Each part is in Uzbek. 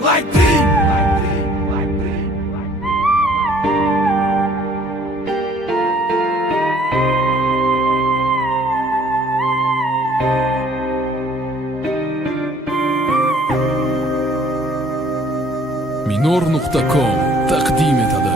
minor.com taqdim etadi.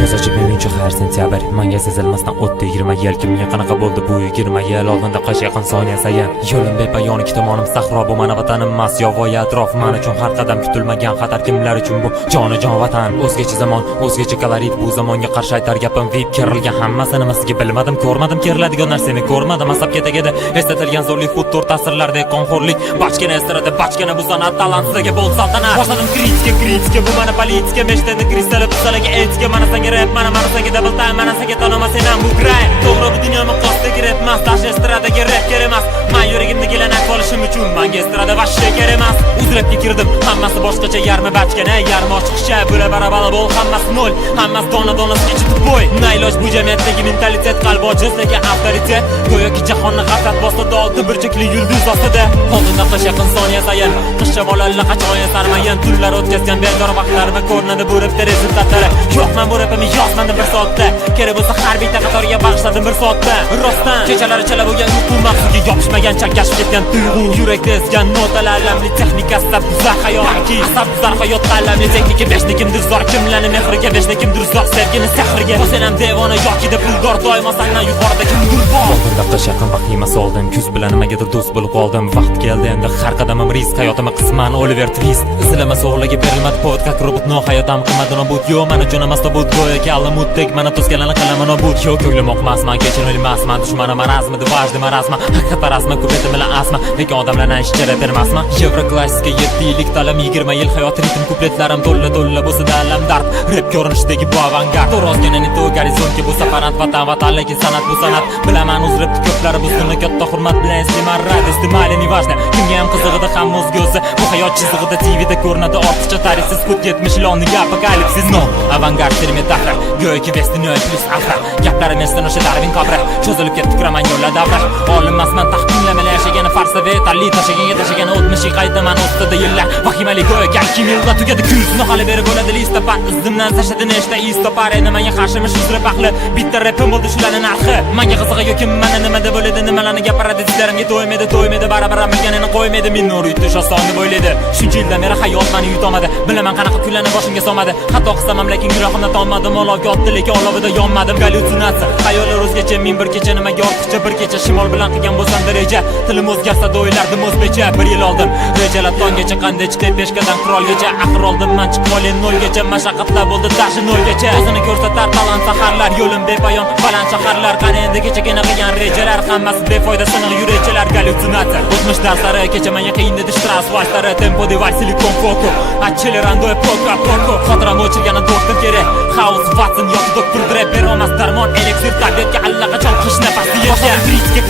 Ko'z ochib yurguncha har sentyabr menga sezilmasdan o'tdi 20 yil. Kimga qanaqa bo'ldi bu 20 yil? Oldinda qo'sh yaqin soniya sayin yo'lim bepayon, ikki tomonim sahro. Bu meni vatanim emas, yovvoyi atrof men uchun har qadam kutilmagan xatar. Kimlar uchun bu jonajon vatan? O'zgacha zamon, o'zgacha kolorit. Bu zamonga qarshi aytar gapim vip kerilgan hammasi nimasiga bilmadim, ko'rmadim. Keriladigan narsani ko'rmadim. Asab ketagida eslatilgan zo'rlik, xuddi ta'sirlardek qonxo'rlik. Bachkana estrada, bachkana bu san'at talantiga bo'l saltanat. Boshladim kritika, bu meni politika. Meshtani kristal busalaga etika. Mana senga rap, mana senga double time, mana senga tanoma senam bu gray. To'g'ri bu dunyo miqosdagi rap emas, tash estradaga rap kerak emas. Men yuragimda kelanak olishim uchun menga estrada vashshe kerak emas. O'z rapga kirdim, hammasi boshqacha, yarmi bachkana, yarmi ochiqcha. Bo'la barabara bo'l, hammasi nol, hammasi dona ichib bo'y. Nailoj bu jamiyatdagi mentalitet, qalb ojizligi, avtoritet. Go'yoki jahonni g'aflat bosdi, olti burchakli yulduz ostida. Oldinda qish yaqin soniya sayin, qish shamollar qachon sarmayan, tunlar o'tkazgan bekor vaqtlarni ko'rinadi bu rapda rezultatlari. Yo'q, men bu rapimni yozmadim bir soatda. Kerak bo'lsa har bitta qatoriga bag'ishladim bir soatda. Rostdan kechalari chala bo'lgan uyqu, maqsadga yopishmagan, chakashib ketgan tuyg'u, yurakda ezgan notalar, alamli texnika, sabzar hayot, sabzar hayot, alamli texnika. Beshni kimdir zor, kimlarni mehriga, beshni kimdir zor, sevgini sehriga. Senam devona yoki-da puldor, doimo sendan yuqorida kimdir bor. Oldinda qish yaqin vahimasi oldim, kuz bilan nimagadir do'st bo'lib qoldim. Vaqt keldi endi har qadamim risk, hayotimni qisman Oliver Twist. Izlama so'g'liga berilmadi povod, как robot, no hayotam qimmat nobud. Yo, mana jo'na mas nobud, go'yoki allamutdek mana to'sganlarni qilaman nobud. Yo, ko'nglim oqmasman, kechirolmasman, dushmanim marazmidi, vajdi marazma, haqiqat rasmi, ko'petim bilan asma, lekin odamlarni ishchara bermasman. Yevro klassika 7 yillik ta'lim, 20 yil hayot ritm, kupletlarim to'lla bo'lsa da alam dard. Rap ko'rinishidagi bu avangard, to'rozgina to gorizonga bu safarat vatan, lekin san'at bu san'at. Bilaman o'zrib ko'plari bu sunni katta hurmat bilan iste'mol rad, iste'mol ne важно. Kimga ham qizig'ida, hamma o'zga o'zi. Bu hayot chizig'ida TVda ko'rinadi, ortiqcha tarixsiz kut 70 yil oniga apokalipsis no. Avangard metafora, go'yoki Western plus afra. Gaplarim esdan o'sha Darwin qabri, cho'zilib ketdi kraman yo'llar davra. Olinmasman taxminlamalar yashagan falsafa, talli tashagan o'tmishi qaytaman ustida yillar. Vahimali go'yoki 2 yilda tugadi kuz. Hali beri bo'ladi listopad, izdimdan sashadi nechta istopar. Endi menga qarshimish uzrib aqli, bitta rapim bo'ldi shularning narxi. Menga qizig'i yo'q, mana nimada bo'ladi, nimalarni gapiradi, sizlarimga to'ymaydi, barabar bilganini qo'ymaydi. Men nur yutish oson deb o'ylaydi. Shuncha yildan beri hayot meni yutolmadi. Bilaman qanaqa kunlarni boshimga solmadi. Xato qilsam lekin gunohimni tolmadim, olovga otdi lekin olovida yonmadim. Gallyutsinatsiya, xayollar o'zgacha, men bir kecha nimaga ortiqcha, bir kecha shimol bilan qilgan bo'lsam reja. Tilim o'zgarsa o'ylardim o'zbekcha. 1 yil oldin rejalar tongacha, qanday chiqib peshkadan qurolgacha. Axir oldin men chiqib olay nolgacha, mashaqqatlar bo'ldi dashi nolgacha. O'zini ko'rsatar talant saharlar, yo'lim bepayon, baland shaharlar. Qani endi kechagina qilgan rejalar, hammasi befoyda siniq yuruvchilar. Gallyutsinatsiya, o'tmish darslari, kecha menga qiyin edi, stress vaqtlari, tempo device, silikon foku, accelerando e poco a poco. Xotiram o'chirgani doktor kerak, House Watson yoki doktor Dre berolmas darmon, elixir tabletga allaqachon qish nafasi yetgan.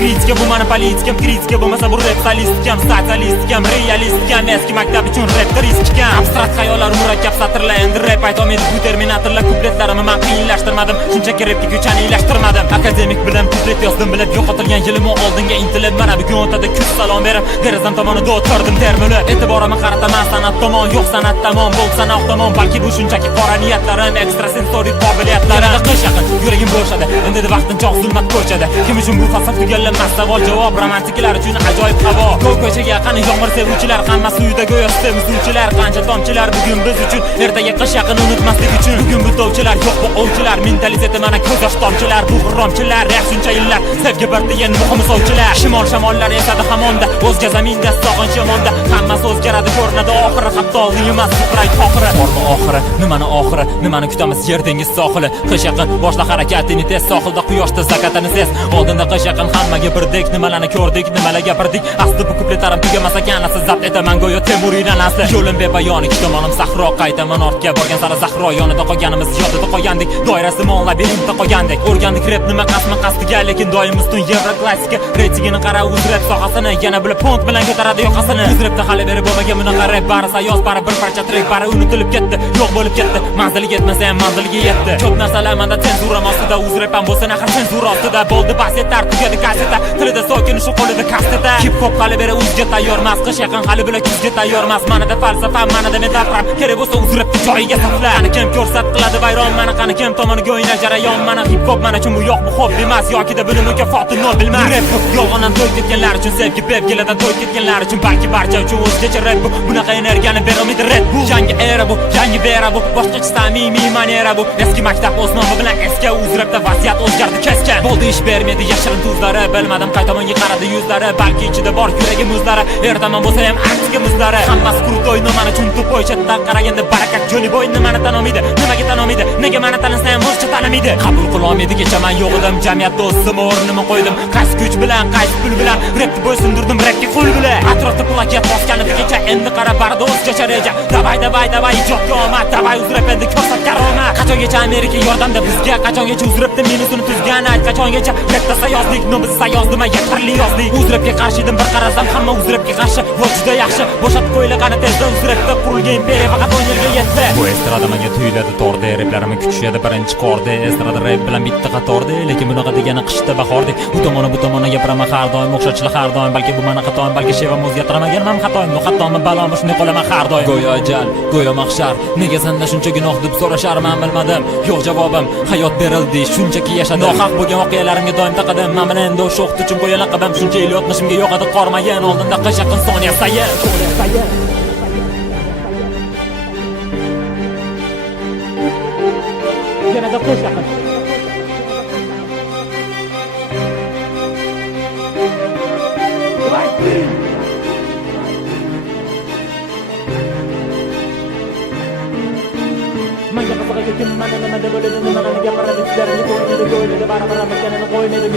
Kritika, bu meni politikam, kritika bo'lmasa bu rap solistikam, sotsialistikam, realistikam, eski maktab uchun rap riskam. Abstrakt xayollar, murakkab satrlar, endi rap aytolmaydi bu terminatorlar. Kupletlarimni men qiyinlashtirmadim, shunchaki rapga kuchani ilashtirmadim. Akademik bilan kuplet yozdim, bilib yo'qotilgan yilimni oldinga intilib, mana bugun o'tada kuz salom berib, derazam tomonida o'tirdim termilib. E'tiborimni qarataman san'at tomon, yo'q san'at tamom, bo'lsa sanoq tomon, balki bu shunchaki qora niyatlarim, ekstrasensorik qobiliyatlarim. Qish yaqin yuragim bo'shadi, endi vaqtincha zulmat ko'chadi. Kim uchun bu fasad tugallanmas savol javob, romantiklar uchun ajoyib havo. Ko'chaga yaqin yomg'ir sevuvchilar, hammasi uyda go'yo sevuvchilar. Qancha tomchilar bugun biz uchun, ertaga qish yaqin unutmaslik uchun. Bugun bitovchilar, yo'q bu ovchilar, mentaliteti mana ko'z yosh tomchilar, bu g'irromchilar, shuncha yillar sevgi birdi yen muhim sovchilar. Shimol shamollar esadi hamonda, o'zga zaminda sog'inch yomonda, hammasi o'zgaradi ko'rinadi oxiri, hatto emas suqray oxiri. Bormi oxiri, nimani oxiri, nimani kutamiz yer dengiz sohili. Qish yaqin boshla harakatini tez, sohilda quyoshda zakatini ses. Oldinda qish yaqin hammaga birdek, nimalarni ko'rdik, nimalar gapirdik. Asli bu kupletlarim tugamasa kanasi zabt etaman go'yo Temuriydan asli. Yo'lim bepayon, ikki tomonim sahro, qaytaman ortga borgan sari zahro, yonida qolganimiz yodida qolgandik. Doirasi mon labirintda qolgandik. O'rgandik rap nima qasdiga, lekin doim ustun yevro klassika. Reytingini qara, o'z rap sohasini yana bilib pont bilan ko'taradi yoqasini. O'z rapda hali beri bo'lmagan bunaqa rap bari sayoz, bari bir parcha trek, bari unutilib ketdi, yo'q bo'lib ketdi. Manziliga yetmasa ham manziliga yetdi. Ko'p narsalar menda senzura mosida ostida uzrab ham bo'lsa naqar senzura ostida bo'ldi basetlar tugadi kaseta tilida sokin shu qo'lida kasteta hip hop hali beri o'ziga tayyor emas qish yaqin hali bila kuzga tayyor emas manada falsafa manada metafora kerak bo'lsa uzrabni joyiga saqla qani kim ko'rsat qiladi bayron mana qani kim tomoniga o'ynar jarayon mana hip hop mana uchun bu yo'q bu hobbi emas yoki buni mukofoti nol bilmas rap bu yolg'ondan to'y ketganlar uchun sevgi bevgiladan to'y ketganlar uchun balki barcha uchun o'zgacha rap bu bunaqa energiyani berolmaydi rap bu yangi era bu yangi vera bu boshqacha samimiy manera bu eski maktab o'z nomi bilan eski uzrabda vaziyat o'zgardi keskin bo'ldi ish bermaydi yashirin tuzlari bilmadim qay tomonga qaradi yuzlari balki ichida bor yuragi muzlari ertaman bo'lsa ham arktika muzlari hammasi krutoy nimani uchun to'poy chetdan qaraganda barakat jo'ni bo'y nimani tan olmaydi nimaga tan olmaydi nega mani tanlasa ham o'zcha tanimaydi qabul qilolmaydi kecha man yo'q edim jamiyatda o'zim o'rnimni qo'ydim qaysi kuch bilan qaysi pul bilan rapni bo'ysundirdim rapga qo'l bilan atrofda plagiat bosganida kecha endi qara barda o'zgacha reja davay ijodga omad davay uzrab endi ko'rsat karomat qachongacha Amerika yordamda bizga qachongacha uzrabda minusini tuzgan ayt qachongacha rapda sayozlik no biz sayoz nima yetarli yozdik uzrabga qarshi edim bir qarasam hamma uzrabga qarshi bu juda yaxshi bo'shatib qo'yla qani tezda uzrabda qurilgan imperiya faqat 10 yilga yetdi bu estrada menga tuyuladi torda raplarimni kutishadi birinchi qorda estrada rap bilan bitta qatorda lekin bunaqa degani qishda bahorda bu tomoni gapiraman har doim o'xshatishlar har doim balki bu meni xatoim balki shevam o'zgartiramagan ham xatoim bu xatomi balomi shunday qolaman har doim go'yo ajal go'yo mahshar nega senda shuncha gunoh deb so'rasharman bilmadim yo'q javobim hayot berildi shunchaki yashadim nohaq bo'lgan voqealarimga doim taqadim men bilan endi o'sha o'qituvchim qo'ygan laqabim shuncha yil o'tmishimga yo'qadi qormayin oldinda qish yaqin soniya sayin yanada qish yaqin Manga qiziqaga kim mana nimada bo'ladi nimani gapiradi sizlarga to'g'ri o'yladi baribir ekanini qo'ymaydi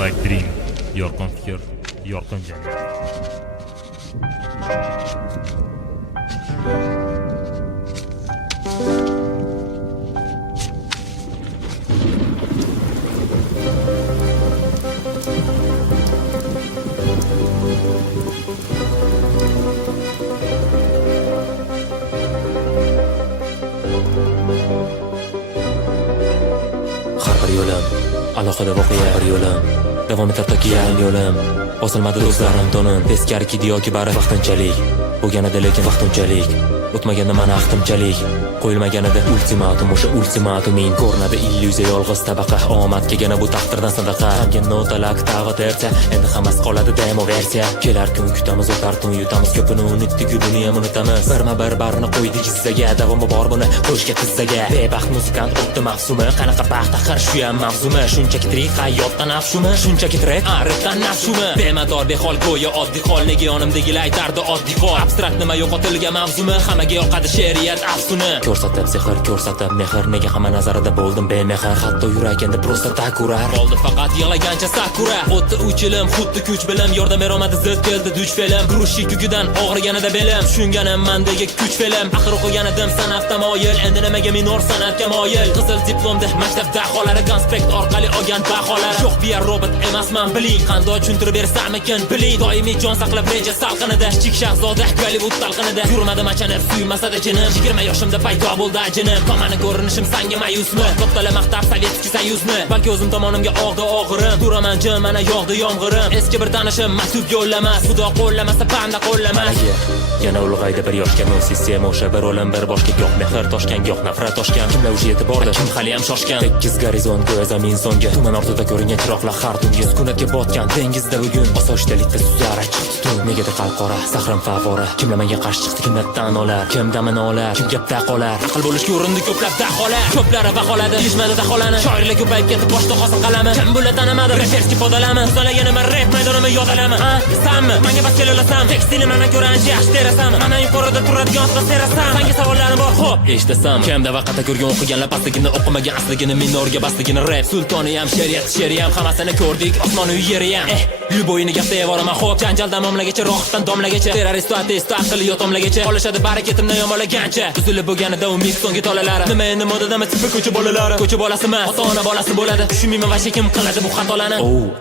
Like Dream, yorqin fikr, yorqin jamiyat. Har bir yo'lim alohida voqea bir yo'lim davom etar toki yarim yo'lim osilmadi do'stlarim to'nim teskari kidi yoki bari vaqtinchalik bo'lganida lekin vaqtinchalik o'tmaganda mana ahtimchalik qo'yilmaganida ultimatum o'sha ultimatuming ko'rinadi illyuziya yolg'iz tabaqa omad kelgani bu taqdirdan sadaqa hamga notalak tag'it erta endi hammasi qoladi demo versiya kelar kun kutamiz o'tar tun yutamiz ko'pini unutdik buni ham unutamiz birma bir barni qo'ydik izzaga davomi bor buni qo'shga tizzaga bebaxt muzikant o'tdi mavsumi qanaqa baxt axir shu ham mavzumi shunchaki tirik hayotdan afshumi shunchaki trek arifdan nafshumi bemador behol go'yo oddiy hol nega yonimdagilar aytardi oddiy hol abstrakt nima yo'qotilgan mavzumi hammaga yoqadi she'riyat afsuni ko'rsatib sehr ko'rsatib mehr nega hamma nazarida bo'ldim bemehr hatto yuragimda prosta takurar qoldi faqat yig'lagancha sakura o'tdi 3 yilim xuddi kuch bilim yordam berolmadi zid keldi duch fe'lim gurushik yukidan og'riganida belim tushunganim mendagi kuch fe'lim axir o'qigan edim san'atda moyil endi nimaga minor san'atga moyil qizil diplomda maktabda holari konspekt orqali olgan baholari yo'q biya robot emasman biling qanday tushuntirib bersamikin biling doimiy jon saqlab reja salqinida kichik shahzoda Gollivud talqinida yurmadim achanib suymasa-da jinim 20 yoshimda paydo bo'ldi ajinim tomani ko'rinishim sanga mayusmi to'xtala maqtab sovetskiy soyuzni balki o'zim tomonimga og'di og'irim turaman jim mana yog'di yomg'irim eski bir tanishim maktub yo'llamas xudo qo'llamasa panda qo'llamas yana ulg'aydi bir yoshga no sistema o'sha bir o'lim bir boshga goh mehr toshgan goh nafrat toshgan kimlar o'sha yetib bordi kim hali ham shoshgan tekis gorizon ko'z zamin songa tuman ortida ko'ringan chiroqlar har tungi sukunatga botgan dengizda bugun osoyishtalikda suzar achchiq tutun negadir qalqora sahrim favora kimlar menga qarshi chiqdi kimlar tan olar kim damini olar kim gapda qolar aql bo'lishga urindi ko'plab daholar ko'plari baholadi deyishmadi daholani shoirlar ko'payib ketib boshda qolsin qalami kim bular tanimadi referski podalami uzalagan nima rap maydonimni yodalami sanmi menga bas kelasan tekstilim mana ko'ra ancha yaxshi terasan mana yuqorida turadigan atmosferasan senga savollarim bor xo'p eshitasan kimda vaqtda ko'rgan o'qiganlar pastligini o'qimagan asligini minorga basligini rap sultoni ham she'riyat ham hammasini ko'rdik osmonu yeri ham Lyuboyini gapda evoraman xo'p janjaldan mamlagacha rohibdan domlagacha terrorist ateist aqlli yotomlagacha qolishadi barakatimdan yomonlagancha buzilib bo'lganida umid so'nggi tolalari nima endi modadami tipi ko'cha bolalari ko'cha bolasimi ota ona bolasi bo'ladi tushunmayman va kim qiladi bu xatolarni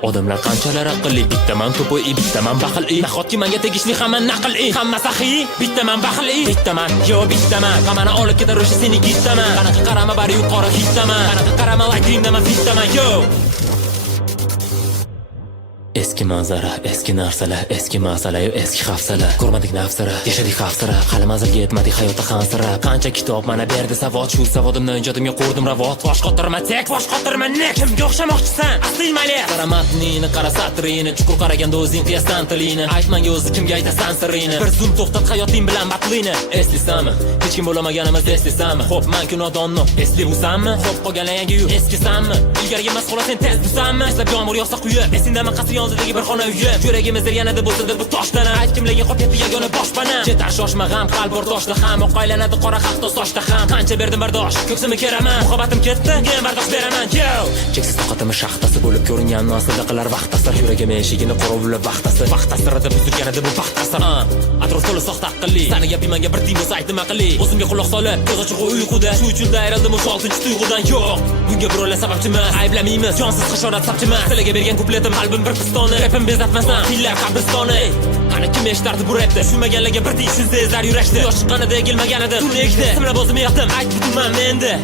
odamlar qanchalar aqlli bittaman to'poy bittaman baxil nahotki menga tegishli hamma naql hamma saxiy bittaman baxil bittaman yo bittaman hammani olib ketar o'sha seni gittaman qanaqa qarama bar bari yuqori hitdaman. Qanaqa qarama laytingdaman fitdaman yo. Eski manzara, eski narsalar, eski masala, eski hafsalar. Ko'rmadik nafsara, yashadik hafsara, hali manzilga yetmadik hayotda xansira. Qancha kitob mana berdi savod, shu savodimdan ijodimga qo'rdim ravot. Bosh qotirma tek, bosh qotirma ne? Kimga o'xshamoqchisan? Asli mali. Qara matnini, qara satrini, chuqur qaraganda o'zing qiyasan tilini. Aytmanga o'zi kimga aytasan sirrini. Bir zum to'xtat hayoting bilan matlini. Eslisanmi? Hech kim bo'lamaganimiz eslisanmi? Xo'p, men nodonmi? Esli bo'lsanmi? Xo'p, qolgan yangi yu eskisanmi? Ilgari emas xolos sen tez bo'lsanmi? Eslab yomg'ir yog'sa quyib, esindaman qasr yonidagi bir xona uyi. Yuragimizda yanada bo'lsa-da bu toshdan. Ayt kimlarga qolib ketdi yagona boshpana. Chetar shoshma g'am, qalb o'rtoshda ham, oq aylanadi qora hafta sochda ham. Qancha berdim bardosh, ko'ksimni keraman. Muhabbatim ketdi, men bardosh beraman. Yo! Cheksiz toqatimiz shaxtasi bo'lib ko'ringan aslida qilar vaqtasir. Yuragim eshigini qorovulab vaqtasi. Vaqtasirida buzilganida bu vaqtasir. Atrof to'la soxta aqlli. Sani gaping menga bir tiyin bo'lsa aytdim aqlli. O'zimga quloq solib, ko'z ochiq uyquda. Shu uchun ayrildim o'sha 6-tuyg'udan. Yo'q, bunga birovlar sababchimas. Ayblamaymiz, jonsiz hasharot sabchimas. Sizlarga bergan kupletim qalbim bir pistoni. Rapim bezatmasam, fillar qabristoni. Qani kim eshitardi bu rapni? Tushunmaganlarga bir tiyin sezlar yurashdi. Yosh chiqqanida egilmaganida turnegdi. Simlab o'zimni yoqdim, ayt butunman menda.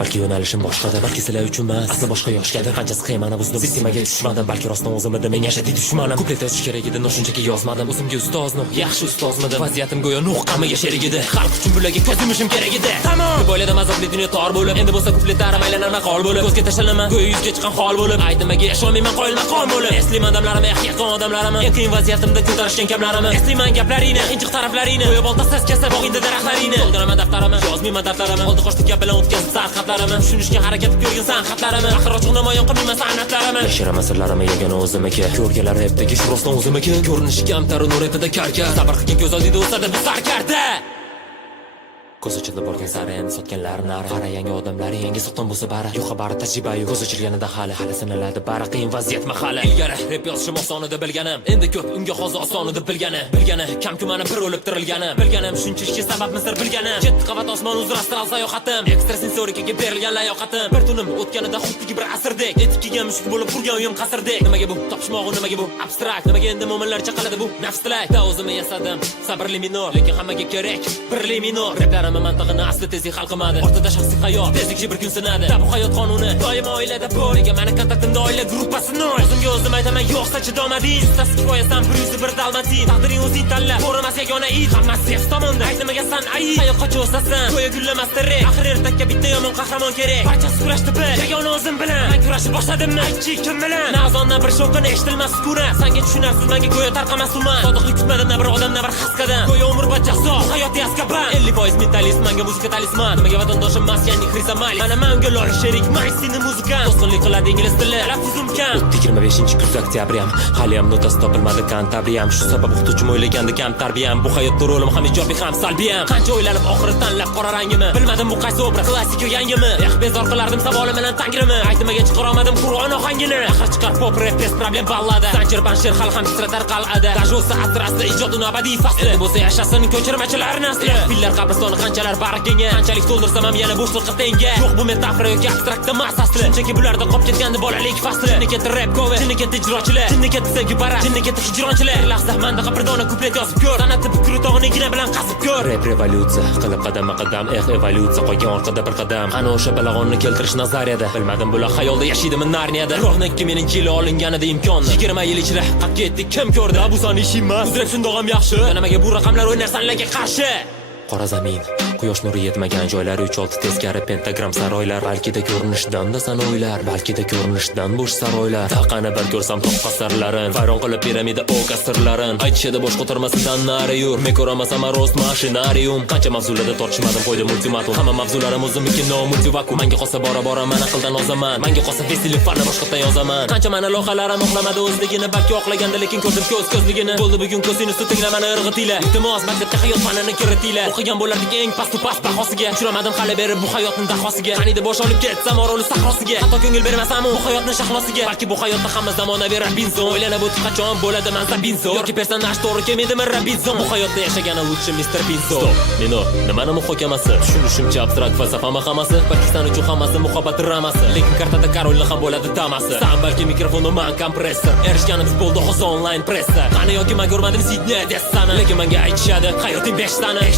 Balki yo'nalishim boshqada, balki sizlar uchun emas, asli boshqa yoshgada. Qancha sxemani buzdim, sistemaga tushmadim, balki rostdan o'zimda men yashadiy dushmanim. Kuplet yozish kerak edi, shunchaki yozmadim. O'zimga ustozmi, yaxshi ustozmidim. Vaziyatim go'yo Nuh qamiga sherik edi. Xalq uchun bularga ko'z yumishim kerak edi. Tamom. Deb o'yladim azobli dunyo tor bo'lib, endi bo'lsa kupletlarim aylanar maqol bo'lib, ko'zga tashlanaman, go'yo yuzga chiqqan hol bo'lib. Aytdimaga ishonmayman qoyil maqom bo'lib. Eslayman odamlarimni, yaqin odamlarimni, eng qiyin vaziyatimda ko'tarishgan kamlarimni. Eslayman gaplaringni, injiq taraflaringni, go'yo bolta saskasa bog'ingda daraxtlaringni. To'ldiraman daftarimni, yozmayman daftarimni, oldi qo'shdi gap bilan o'tkazib sarxatlarimni. Tushunishga harakat qilgan san'atlarimni, axir ochiq namoyon qilmayman san'atlarimni. Yashiraman sirlarimni yagona o'zimniki. Ko'rganlar rapdagi shu rostdan o'zimiki. Ko'rinishi kamtar, nur rapida karka. Sabr qilgan ko'z oldida o'sadi bu sarkarda. Ko'z ochilib bo'lgan sari endi sotganlar nari. Qara yangi odamlar, yangi so'qdan bo'lsa bari. Yo'q xabari tajriba-yu. Ko'z ochilganida hali sinaladi bari. Qiyin vaziyat mahali. Ilgari rap yozishim oson edi bilganim. Endi ko'p unga hozir oson edi bilgani. Kam kumani bir o'lib tirilgani. Bilganim shuncha ishga sabab misr bilganim. 7 qavat osmon uzra astral sayohatim. Ekstrasensorikaga berilgan layoqatim. Bir tunim o'tganida xuddiki bir asrdek. Etik kiygan mushuk bo'lib qurgan uyim qasrdek. Nimaga bu topishmog'i, nimaga bu abstrakt? Nimaga endi mo'minlar chaqaladi bu nafs tilak? Da o'zimni yasadim. Sabrli minor, lekin hammaga kerak birli minor. Mantig'ini asli tezlik hal qilmadi. Ortada shaxsiy hayot, tezlikchi bir kun sinadi. Bu hayot qonuni, doim oilada bor. Nega meni kontaktimda oila gruppasi nol. O'zimga o'zim aytaman, yo'qsa chidomading. Ustasi kifoyasam, plyusi bir dalmatin. Taqdiring o'zing tanlab, ko'rmas yagona it. Hammasi tez tomonda, aytmaga san ayit. Hayotga cho'sasan, go'yo gullamasdir. Axir ertakka bitta yomon qahramon kerak. Barchasi kurashdi bil, yagona o'zim bilan. Men kurashib boshladim, aytchi kim bilan? Nazondan bir shovqin eshitilmas sukunat. Senga tushunarsiz, menga go'yo tarqamas tuman. Sodiqlik kutmadim, na bir odam, na bir xaskadan. Go'yo umrbod jazo, hayot yaskaban. 50% mentalist, menga muzika talisman. Nimaga vatandoshim maskanlik Xrisamali. Mana menga loyiq sherik, maysini muzika. To'sqinlik qiladi ingliz tili, laffuzim kam. 25-kuz oktyabriyam, hali ham notasi topilmadi kantabriyam. Shu sabab o'qituvchim o'ylagandi kam tarbiyam. Bu hayotda rolim ham ijobiy ham salbiyam. Qancha o'ylanib oxiri tanlab qora rangimni. Bilmadim bu qaysi obraz, klassik yo yangimi. Bezor qilardim savolim bilan tangrimi. Aytmaga chiqara olmadim Qur'on ohangini. Axir chiqar pop rap test problem ballada. Zanjir banshir hal ham titratar qal'ada. Dajosa asr ijodini abadiy fasli. Bo'lsa yashasin ko'chirmachilar nasli. Fillar qabristoni qanchalar bargenga. Qanchalik to'ldirsam ham yana bo'shliqqa tenga. Yo'q bu metafora yoki abstrakt emas asli. Shunchaki bularda qolib ketgandi bolalik fasli. Jinni ketdi rap cover, jinni ketdi ijrochilar, jinni ketdi sevgi para, jinni ketdi hijronchilar. Lahza manda bir dona kuplet yozib ko'r. San'atni bukri tog'ini igna bilan qazib ko'r. Rap revolyutsiya qilib qadam-qadam, evolyutsiya qolgan orqada bir qadam. Ana o'sha balag'onni keltirish nazariyada. Bilmadim bular xayolda yashaydimi narniyada. Rohni 2000-yili olinganida imkonni. 20 yil ichida haqqa ketdik kim ko'rdi? Bu son ish emas. Uzrek shundoq ham yaxshi. Nimaga bu raqamlar o'ynarsanlarga qarshi? Qora zamin, quyosh nuri yetmagan joylar 3-6 teskari pentagram saroylar. Balkida ko'rinishdan-da sana o'ylar, balkida ko'rinishdan bo'sh saroylar. Taqani bir ko'rsam top qasrlarin, vayron qilib piramida o'q asrlarin. Aytishadi bosh ko'tarmasidan nari yur, men ko'ramasam rost mashinarium. Qancha mavzularda tortishmadim, qo'ydim ultimatum. Hamma mavzularim o'zimniki no multivakum. Menga qolsa bora men aqldan ozaman. Menga qolsa vesili fanni boshqatdan yozaman. Qancha meni loqalarim oqlamadi o'zligini, balki oqlaganda lekin ko'rdim ko'zligini. Bo'ldi bugun ko'zini sutinglar meni irg'itinglar. Iltimos maktabga hayot fanini kiritinglar. O'qigan bo'lardik eng past bahosiga. Tushiramadim hali berib bu hayotning dahosiga. Qanida bosh olib ketsam oroli sahrosiga. Hatto ko'ngil bermasam bu hayotning shaxlosiga. Balki bu hayotda hamma zamonaviy Robinson. O'ylanib o'tib qachon bo'ladi mansa Binson. Yoki personaj to'g'ri kelmaydimi Robinson. Bu hayotda yashagani lutchi Mr. Binson. Meno, nimani muhokamasi? Tushunishimcha abstrakt falsafa maqamasi. Pakiston uchun hammasi muhabbat dramasi. Lekin kartada Karolina ham bo'ladi tamasi. Sam balki mikrofonni man kompressor. Erishganimiz bo'ldi hozir online pressda. Qani yoki men ko'rmadim Sidney Dessani. Lekin menga aytishadi hayoting 5 tani.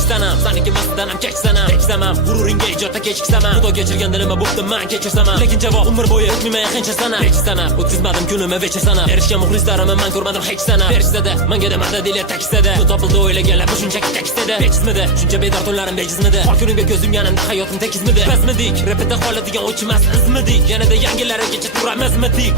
Saniki masdan ham kechsanam kechsamam g'ururingga ijodda kechiksaman xudo kechirgan dilima bo'ptim man kechirsaman lekin javob umr bo'yi o'tmayman qancha sana hech sana o'tkazmadim kunimni vechir sana erishgan muxlislarimni man ko'rmadim hech sana berishsada menga demadi dilet ta'kidladi bu topildi o'ylaganlar bu shunchaki ta'kidladi bejizmidi shuncha bedor tunlarim bejizmidi har kunimga ko'z yumganimda hayotim tekizmidi bizmidik repeta qoladigan o'chmas izmidik yanada yangilarigacha turamizmidik